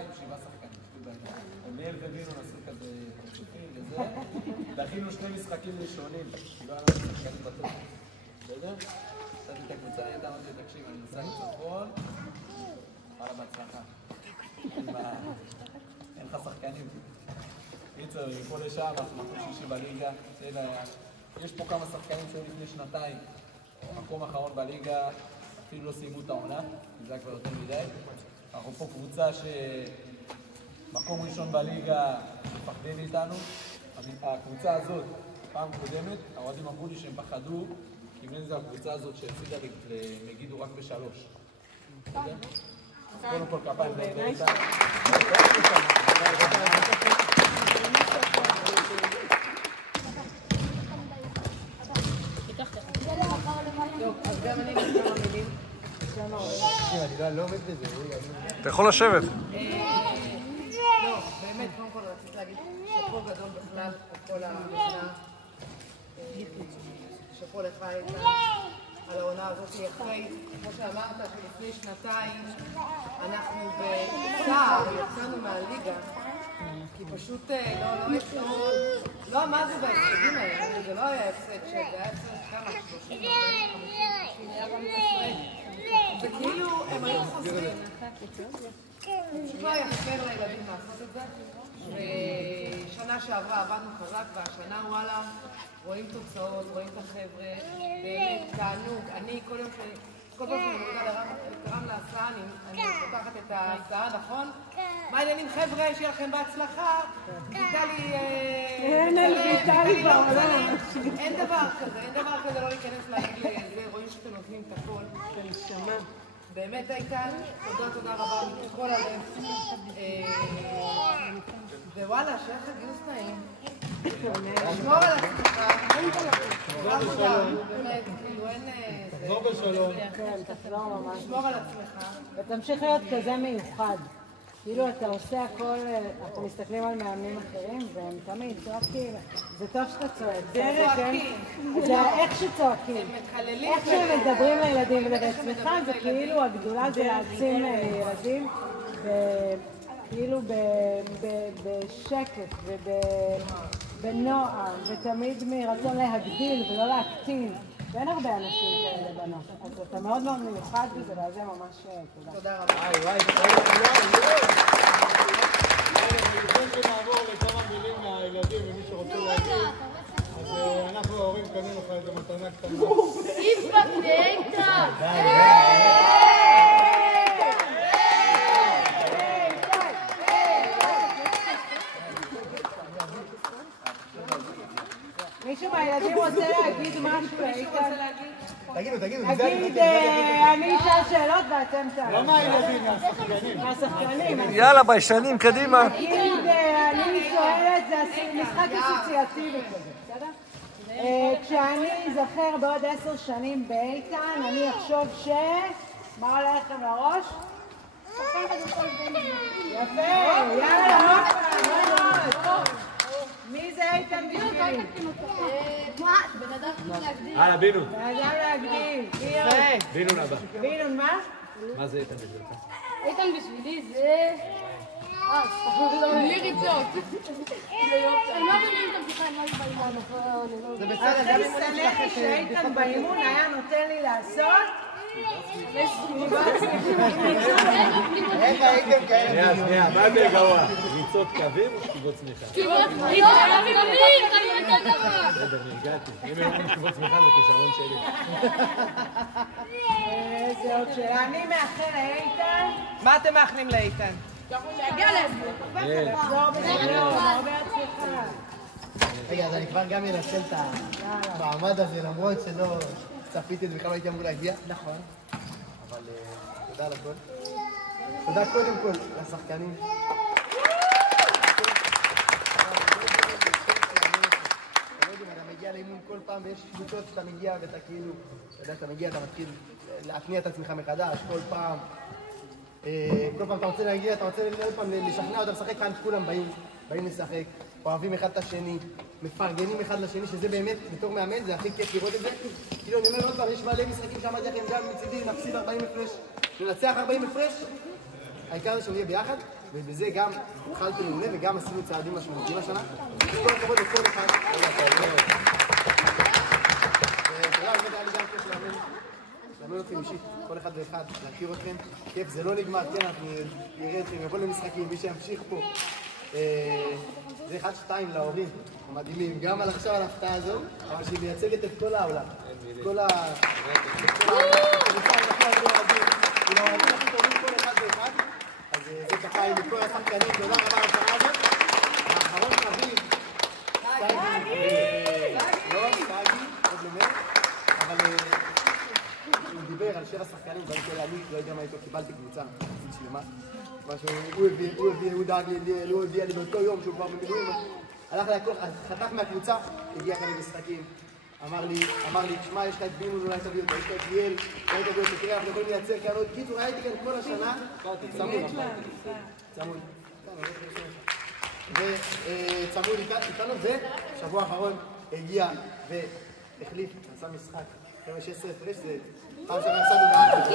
עם 7 שחקנים. ליאל ובינו נסו כזה פרצופים וזה. דחינו 2 משחקים ראשונים, לא היה לנו שחקנים בטוח. בסדר? קצת את הקבוצה לידה, אמרתי, תקשיב, אני נוסע לצפון, וואלה בהצלחה. אין לך שחקנים. קיצר, מפה לשם, אנחנו מקום שישי בליגה. יש פה כמה שחקנים שהיו לפני שנתיים. מקום אחרון בליגה, אפילו לא סיימו את העונה, זה היה כבר יותר מדי. אנחנו פה קבוצה שמקום ראשון בליגה מפחדים איתנו. הקבוצה הזאת, פעם קודמת, האוהדים אמרו לי שהם פחדו, כי בין זה הקבוצה הזאת שהפסידה למגידו רק ב3. קודם כל כפיים לעובדי איתנו. אז גם אני כמה מילים. אני לא עומד בזה. אתה יכול לשבת. לא, באמת, קודם כל רציתי להגיד שפו גדול בכלל על כל המדינה. שפו לך איתן על העונה הזאת אחרי, כמו שאמרת, שלפני שנתיים אנחנו בצער יצאנו מהליגה, כי פשוט לא עמדנו בהפסדים האלה, זה לא היה הפסד זה היה הפסד כמה, 30, 40, 50, היה גם הפסד. זה כאילו, הם היו חוזרים. פשוט לא היה פייר לילדים לעשות את זה. ושנה שעברה עבדנו חזק, והשנה וואלה, רואים תוצאות, רואים את החבר'ה, באמת, תענוג. אני כל פעם שאני מודה לרם להסעה, אני פותחת את ההסעה, נכון? מה העניינים חבר'ה, שיהיה לכם בהצלחה? ויטלי... ויטלי בעולם. אין דבר כזה לא להיכנס להגיד לזה, רואים שאתם נותנים את הכל. ונשמה. באמת איתן, תודה רבה מכל הלב. ווואלה, שיהיה לך גיוס נעים. לשמור על עצמך. באמת, כאילו אין... תחזור בשלום. כן, תחזור ממש. לשמור על עצמך. ותמשיך להיות כזה מיוחד. כאילו אתה עושה הכל, אנחנו מסתכלים על מאמנים אחרים והם תמיד צועקים, זה טוב שאתה צועק. זה איך שצועקים. איך שהם מדברים לילדים ולעצמך זה כאילו הגדולה זה להעצים ילדים כאילו בשקט ובנועם ותמיד מרצון להגדיל ולא להקטין. ואין הרבה אנשים כאלה בנות, אז אתה מאוד מאוד מיוחד בזה, ועל זה ממש תודה. תודה רבה. לפני שנעבור לכמה מילים מהילדים ומי שרוצה להגיד, אז אנחנו ההורים קנינו לך איזה מתנה קטנה. איפק ואיתן! מישהו מהילדים רוצה להגיד משהו לאיתן? תגידו. נגיד, אני אשאל שאלות ואתם תעלו. לא מהילדים, מהשחקנים. מהשחקנים. יאללה, ביישנים, קדימה. נגיד, אני שואלת, זה משחק אסוציאטיבי כזה, בסדר? כשאני אזכר בעוד 10 שנים באיתן, אני אחשוב מה עולה לכם לראש? יפה, יאללה, מי זה איתן בשבילי? מה? בן אדם צריך להגדיל. הלאה, בינו. בן אדם להגדיל. בינו הבא. בינון, מה? מה זה איתן בשבילך? איתן בשבילי זה... בלי ריצות. הם לא מבינים את הבדיחה, הם לא באימון. זה בסדר, גם אם הוא שנאתי שאיתן באימון היה נותן לי לעשות איך הייתם כאלה? שנייה, מה זה גרוע? ריצות קווים או שכיבות צמיחה? שכיבות צמיחה! אני נותן דבר! בסדר, נרגעתי. אם אין שכיבות צמיחה זה כישרון שלי. זה עוד שאלה. אני מאחל לאיתן. מה אתם מאחלים לאיתן? להגיע להם! לחזור בשלום, הרבה הצלחה. רגע, אז אני כבר גם אנצל את המעמד הזה, למרות שלא צפיתי את זה בכלל לא הייתי אמור להגיע. נכון. אבל תודה על הכל. תודה קודם כל לשחקנים. אתה מגיע לאימון כל פעם ויש קבוצות שאתה מגיע ואתה כאילו, אתה יודע, אתה מגיע, אתה מתחיל להתניע את עצמך מחדש כל פעם. כל פעם אתה רוצה להגיע, אתה רוצה עוד פעם לשכנע אותם לשחק כאן, כולם באים לשחק, אוהבים אחד את השני, מפרגנים אחד לשני, שזה באמת, בתור מאמן, זה הכי כיף לראות את זה. כאילו, אני אומר עוד פעם, יש מלא משחקים שאמרתי לכם, גם מצידי נפסיד 40 הפרש, ננצח 40 הפרש, העיקר זה שהוא יהיה ביחד. ובזה גם התחלתי מעולה וגם עשינו צעדים משמעותיים השנה. כל הכבוד לכל אחד. ותודה, באמת היה לי גם כיף לאמן אתכם אישית, כל אחד ואחד, להכיר אתכם. כיף, זה לא נגמר, כן, אנחנו נראה אתכם, נבוא למשחקים, מי שימשיך פה. זה 1-2 להורים, מדהימים, גם עכשיו על ההפתעה הזאת, אבל שהיא מייצגת את כל העולם. כל אז זה ככה עם כל השחקנים, תודה רבה על השנה הזאת. האחרון חביב, סגי, עוד למד, אבל הוא דיבר על 7 שחקנים, ואני כאלה אני לא יודע מה איתו, קיבלתי קבוצה שלמה. הוא דאג לי, הוא הביע לי באותו יום שהוא כבר במילואים, הלך להכל, חתך מהקבוצה, הגיע כאלה משחקים. אמר לי, תשמע, יש לך את בינון, אולי תביא אותו, יש לך את ליאל, אולי תביא אותו, תראה, אנחנו יכולים לייצר כאן עוד קיצור, הייתי כאן כל השנה, צמוד איתנו, ושבוע האחרון הגיע והחליף, עשה משחק, 16 הפרש, זה פעם שנה הפסדנו בארץ.